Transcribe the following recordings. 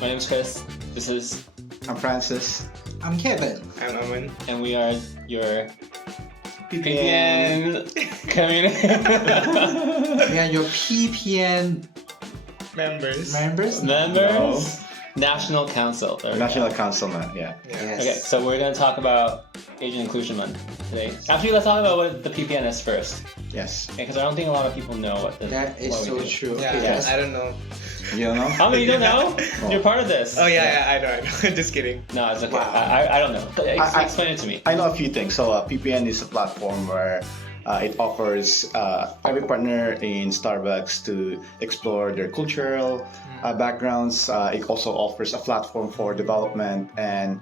My name's Chris. I'm Francis. I'm Kevin. I'm Aman. And we are your PPN community. We are your PPN Members. members. National Council. There we go. National Councilman, yeah. Yes. Okay, so we're going to talk about Asian Inclusion Month today. Actually, let's talk about what the PPN is first. Yes. Because I don't think a lot of people know what the That is what we so do. true. Yeah, Yes. I don't know. You don't know? How many you don't know? Oh. You're part of this. Oh yeah, I know. Just kidding. No, it's okay. Wow. I don't know. Explain it to me. I know a few things. So PPN is a platform where it offers every partner in Starbucks to explore their cultural backgrounds. It also offers a platform for development, and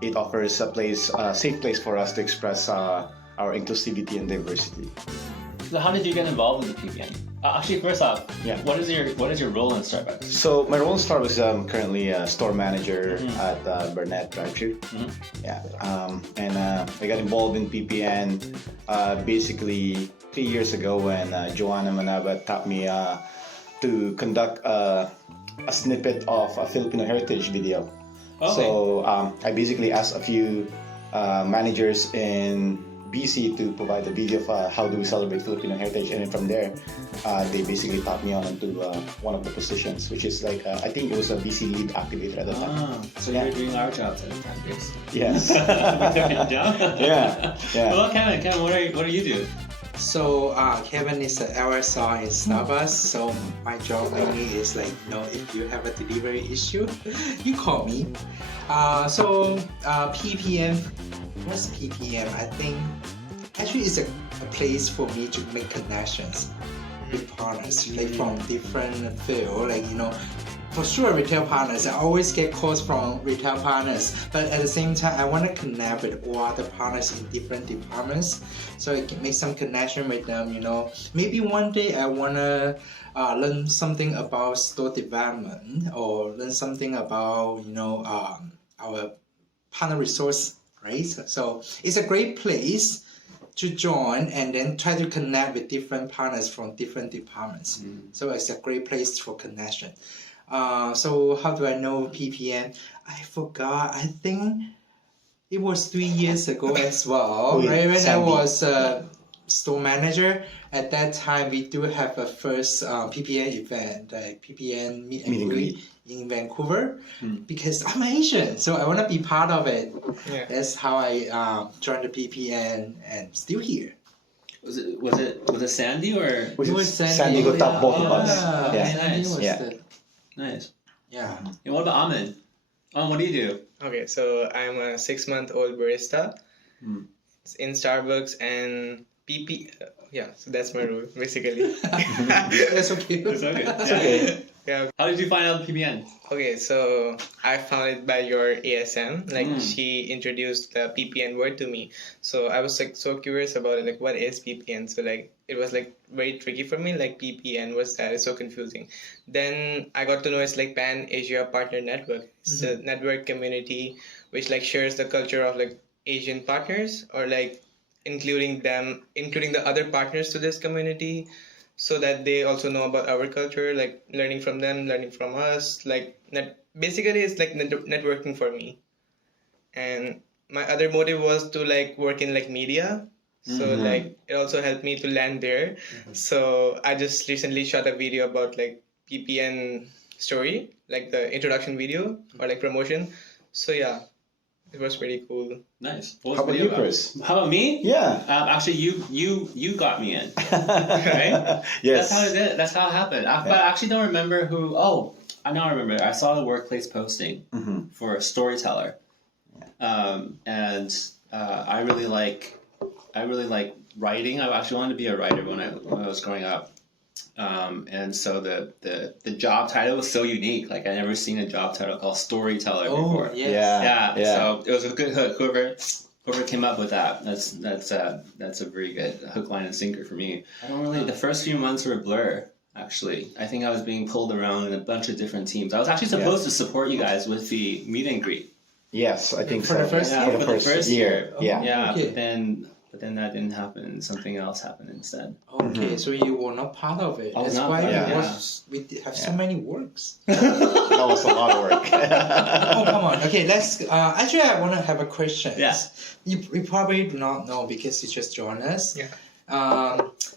it offers a safe place for us to express our inclusivity and diversity. So how did you get involved with the PPN? Actually, first off, Yeah. what is your role in Starbucks? So my role in Starbucks is I'm currently a store manager at Burnett Drive-Thru. Yeah, and I got involved in PPN basically 3 years ago when Joanna Manaba taught me to conduct a snippet of a Filipino heritage video. Okay. So I basically asked a few managers in BC to provide a video of how do we celebrate Filipino heritage, and then from there they basically taught me on into one of the positions, which is like I think it was a BC lead activator at the time. So Yeah. you're doing our jobs at the time, yes. Yes. Different job. Yeah. Well, Kevin, what do you do? So Kevin is an LSR in Starbucks. So my job mainly is like, if you have a delivery issue, you call me. So PPM, what's PPM? I think actually it's a place for me to make connections with partners, like from different field, for sure retail partners. I always get calls from retail partners, but at the same time I want to connect with all other partners in different departments, so I can make some connection with them. Maybe one day I want to learn something about store development, or learn something about our partner resource, right? So it's a great place to join and then try to connect with different partners from different departments. So it's a great place for connection. So how do I know PPN? I forgot. I think it was 3 years ago as well, right? When I was store manager. At that time, we do have a first PPN event, like PPN meet and greet in Vancouver, because I'm Asian, so I want to be part of it. Yeah. That's how I joined the PPN and still here. Was it Sandy or? It was Sandy who taught both of us. Yeah. Sandy was Yeah. Nice. Yeah. And what about Amin? What do you do? Okay, so I'm a 6-month-old barista in Starbucks, and so that's my role basically. That's okay. It's okay. It's okay. Yeah. How did you find out the PPN? Okay, so I found it by your ASM. She introduced the PPN word to me. So I was so curious about it. What is PPN? So it was very tricky for me. PPN, what's that? It's so confusing. Then I got to know it's Pan Asia Partner Network. It's a network community which shares the culture of Asian partners, or including the other partners to this community, so that they also know about our culture, learning from them, learning from us. Basically it's networking for me. And my other motive was to work in media. So it also helped me to land there. So I just recently shot a video about PPN story, the introduction video or promotion. So yeah, it was pretty cool. Nice. How about you, Chris? How about me? Yeah. Actually, you got me in. Right? Yes. That's how it did. That's how it happened. But I actually don't remember who. Oh, I now remember. I saw the workplace posting for a storyteller, and I really like writing. I actually wanted to be a writer when I was growing up. And so the job title was so unique. I never seen a job title called storyteller before. Yes. Yeah. So it was a good hook. Whoever came up with that, that's a very good hook, line, and sinker for me. I don't really. The first few months were a blur. Actually, I think I was being pulled around in a bunch of different teams. I was actually supposed to support you guys with the meet and greet. Yes, I think For so. the first Yeah, year? for the first year. Yeah. Yeah, okay. but then but then that didn't happen. Something else happened instead. Okay, so you were not part of it. I was That's not why part of it, we have so many works. That was a lot of work. Oh, come on. Okay, let's. Actually, I want to have a question. Yeah. You probably do not know because you just joined us. Yeah.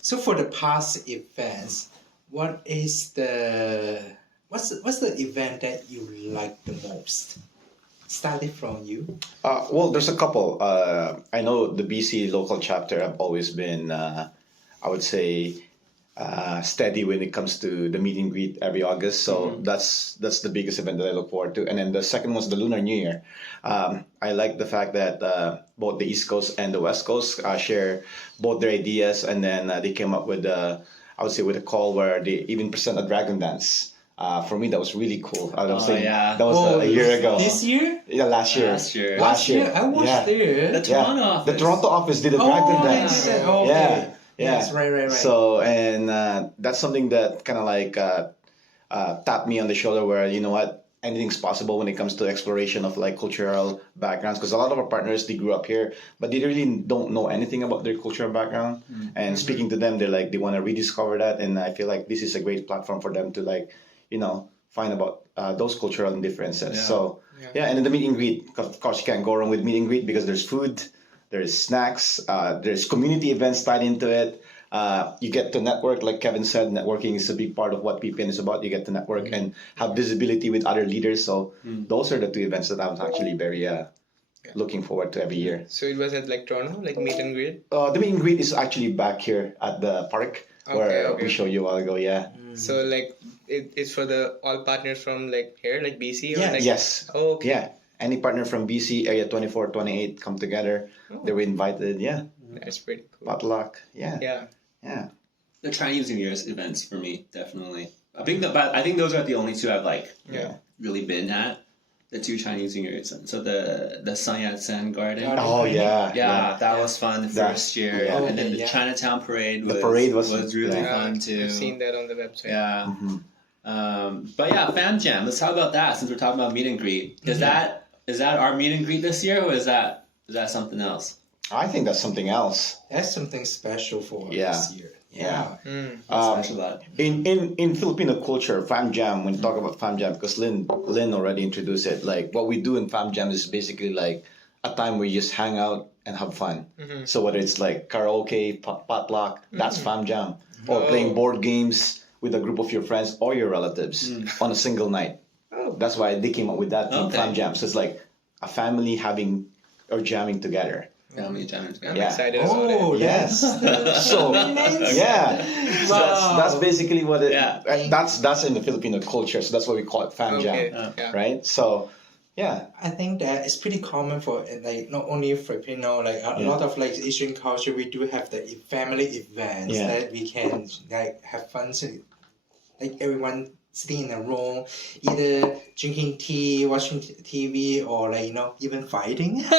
So for the past events, what's the event that you like the most? Starting from you. Well, there's a couple. I know the BC local chapter have always been, I would say, steady when it comes to the meet and greet every August. So that's the biggest event that I look forward to. And then the second one's the Lunar New Year. I like the fact that both the East Coast and the West Coast share both their ideas, and then they came up with I would say with a call where they even present a dragon dance. For me, that was really cool. That was that was a year ago. This year? Yeah, last year. Last year, I was there. The Toronto office. The Toronto office did a dragon dance. They did that. Okay. Yeah. Yes, right. So, and that's something that kind of like tapped me on the shoulder where, you know what, anything's possible when it comes to exploration of like cultural backgrounds. Because a lot of our partners, they grew up here, but they really don't know anything about their cultural background. And speaking to them, they're like, they want to rediscover that. And I feel like this is a great platform for them to like, you know, find about those cultural differences. Yeah. So, and then the meet and greet, of course, you can't go wrong with meet and greet because there's food, there's snacks, there's community events tied into it. You get to network, like Kevin said, networking is a big part of what PPN is about. You get to network and have visibility with other leaders. So those are the two events that I was actually very looking forward to every year. So it was at like Toronto, like meet and greet? The meet and greet is actually back here at the park where we showed you a while ago, So like it's for the all partners from like here, like BC? Or Yeah. like, Yes. Oh, okay. Yeah. Any partner from BC, area 24, 28 come together. They were invited. Yeah. That's pretty cool. Potluck. Yeah. Yeah. The Chinese New Year's events for me, definitely. I think those are the only two I've like really been at. The two Chinese New Year's. So the Sun Yat-sen Garden. Oh yeah. That was fun the first year. Yeah. And then the Chinatown parade was, The parade was really fun too. I've seen that on the website. Yeah. But yeah, Fam Jam. Let's talk about that since we're talking about meet and greet. Is that our meet and greet this year, or is that something else? I think that's something else. That's something special for this year. Yeah. What's special about it? In Filipino culture, Fam Jam, when you talk about Fam Jam, because Lynn already introduced it, like what we do in Fam Jam is basically like a time where you just hang out and have fun. So whether it's like karaoke, potluck, that's Fam Jam. Or playing board games with a group of your friends or your relatives on a single night. That's why they came up with that thing, Fam Jam. So it's like a family having or jamming together. Family jamming together. I'm excited about it. Oh, yes. So that's basically what it. Yeah. And that's in the Filipino culture. So that's what we call it, Fam Jam, right? So I think that it's pretty common for like not only Filipino, like a lot of like Asian culture. We do have the family events that we can like have fun. So, like everyone sitting in a room, either drinking tea, watching TV, or like even fighting. Actually,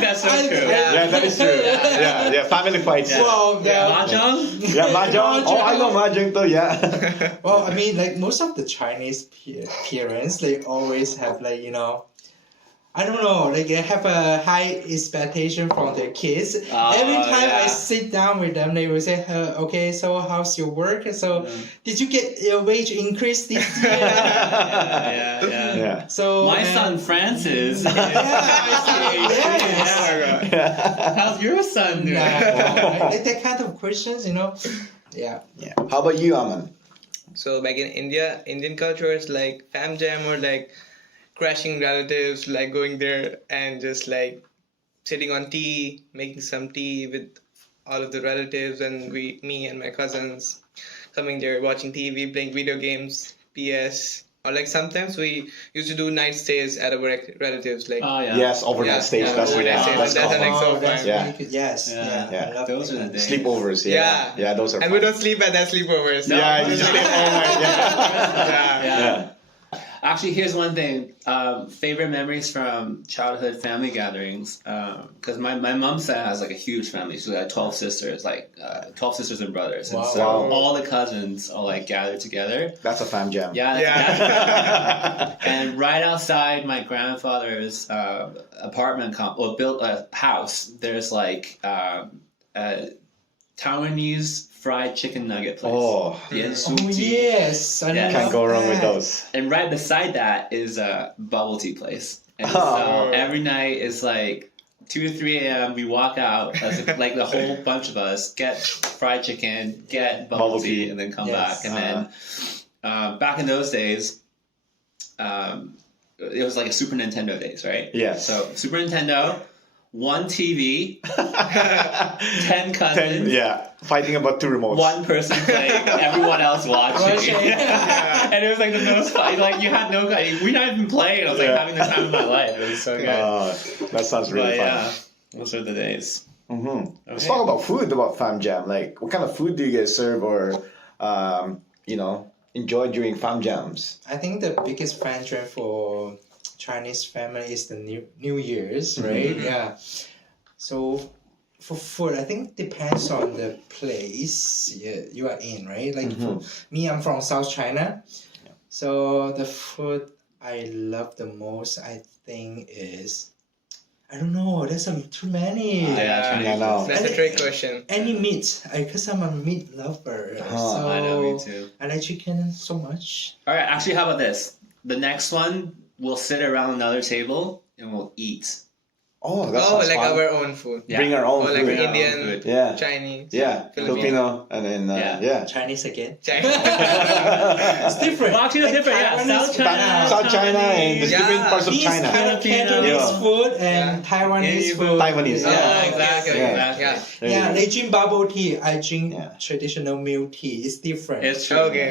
that's so true. yeah, that is true. Yeah, family fights. Well, Mahjong? Yeah, mahjong. Oh, I know mahjong too. Yeah. Well, I mean, like most of the Chinese parents, they always have like I don't know, like they have a high expectation from their kids. Every time I sit down with them, they will say, "Okay, so how's your work? So, did you get your wage increase this year?" Yeah. So my son Francis. How's your son doing? Like that kind of questions, Yeah. How about you, Aman? So back in India, Indian culture is like Fam Jam or like crashing relatives, like going there and just like sitting on tea, making some tea with all of the relatives and me and my cousins coming there, watching TV, playing video games, PS. Or like sometimes we used to do night stays at our relatives, like Yes, overnight stays. That's overnight stays. That's common. like so fun. Really good. Yes. I love Those are the days. Sleepovers. Yeah, those are. And fun. we don't sleep at that sleepovers. Yeah, you just stay overnight. Yeah. I Actually, here's one thing. Favorite memories from childhood family gatherings. Because my mom's side has like a huge family. She's got 12 sisters, 12 sisters and brothers. And so all the cousins are like gathered together. That's a fam jam. Yeah. That's and right outside my grandfather's apartment built a house. There's like a Taiwanese fried chicken nugget place. Oh, yes. I can't go wrong with those. And right beside that is a bubble tea place. And so every night is like 2 or 3 a.m. We walk out, like the whole bunch of us, get fried chicken, get bubble tea, and then come back. And then back in those days, it was like a Super Nintendo days, right? Yeah. So Super Nintendo, 1 TV, 10 cousins. Fighting about 2 remotes. 1 person playing, everyone else watching. And it was like the most fun. Like you had no, we're not even playing. I was like having the time of my life. It was so good. That sounds really fun. Yeah, those are the days. Mm-hmm. Okay. Let's talk about food, about Fam Jam. Like, what kind of food do you guys serve or, enjoy during Fam Jams? I think the biggest fan jam for Chinese family is the New Year's, right? Mm-hmm. Yeah. So for food, I think depends on the place you are in, right? Like for me, I'm from South China. So the food I love the most, I think, is, I don't know, there's too many. I know. That's a trick question. Any meat, because I'm a meat lover. So I know, me too. I like chicken so much. All right, actually, how about this? The next one, we'll sit around another table and we'll eat. Oh, that sounds like fun. our own food. Yeah. Bring our own Or food. like Indian, Yeah. Chinese, Filipino, and then Chinese again. Chinese. It's different. Well, actually, it's different. Yeah, South China. South China and the different parts of These China. Cantonese food and Taiwanese food. Taiwanese. Yeah, exactly. Yeah. Yeah, they drink bubble tea. I drink traditional milk tea. It's different. It's true. Okay.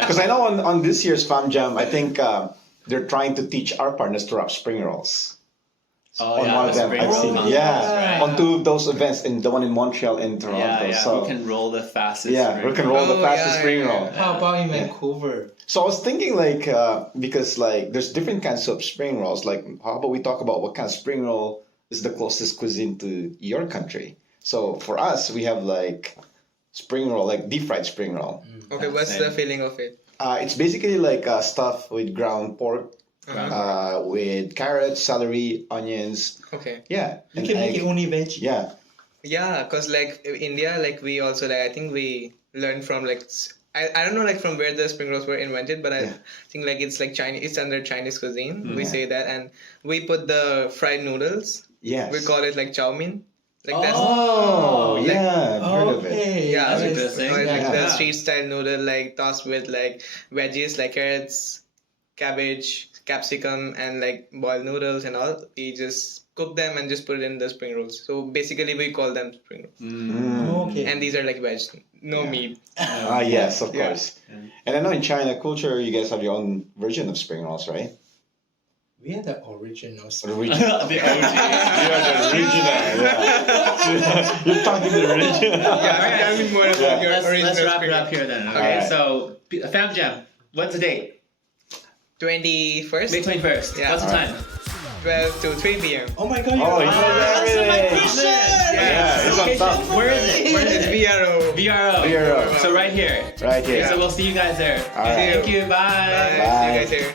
Because I know on this year's Fam Jam, I think they're trying to teach our partners to wrap spring rolls. Oh, On yeah, one of the them, spring I've roll seen. contest, Yeah, right? on 2 of those events, in the one in Montreal and Toronto. Yeah. So Who can roll the fastest? who can roll the fastest spring roll? How about in Vancouver? So I was thinking because there's different kinds of spring rolls. Like, how about we talk about what kind of spring roll is the closest cuisine to your country? So for us, we have like spring roll, like deep fried spring roll. Okay, what's the feeling of it? It's basically like stuff with ground pork, with carrots, celery, onions. Okay. Yeah. You and can make egg. it only veg. Yeah. Yeah, because like in India, like we also I think we learned from I don't know from where the spring rolls were invented, but I think it's like Chinese. It's under Chinese cuisine. We say that, and we put the fried noodles. Yes. We call it like chow mein. Like that's Oh, yeah. I've heard of it. Okay. yeah, That's like, interesting. or like Yeah. the street style noodle like tossed with like veggies like carrots, cabbage, capsicum, and like boiled noodles and all. We just cook them and just put it in the spring rolls. So basically, we call them spring rolls. Okay. And these are like veg, no meat. Yes, of Yeah. course. And I know in China culture, you guys have your own version of spring rolls, right? We are the original. Original. The OG. You are the original. Yeah. You're talking to the original. Yeah, tell me more about your original Let's wrap spring it roll. up here then. Okay, Alright. so Fam Jam, what's the date? 21st, May 21st. Yeah. What's the time? 12 to 3 p.m. Oh my god! Oh, you're you know everything. Yeah, it's on top. Where is it? Where is It's it? VRO. VRO. VRO. So right here. Right here. So we'll see you guys there. All right. Thank you. Bye. Bye. See you guys here.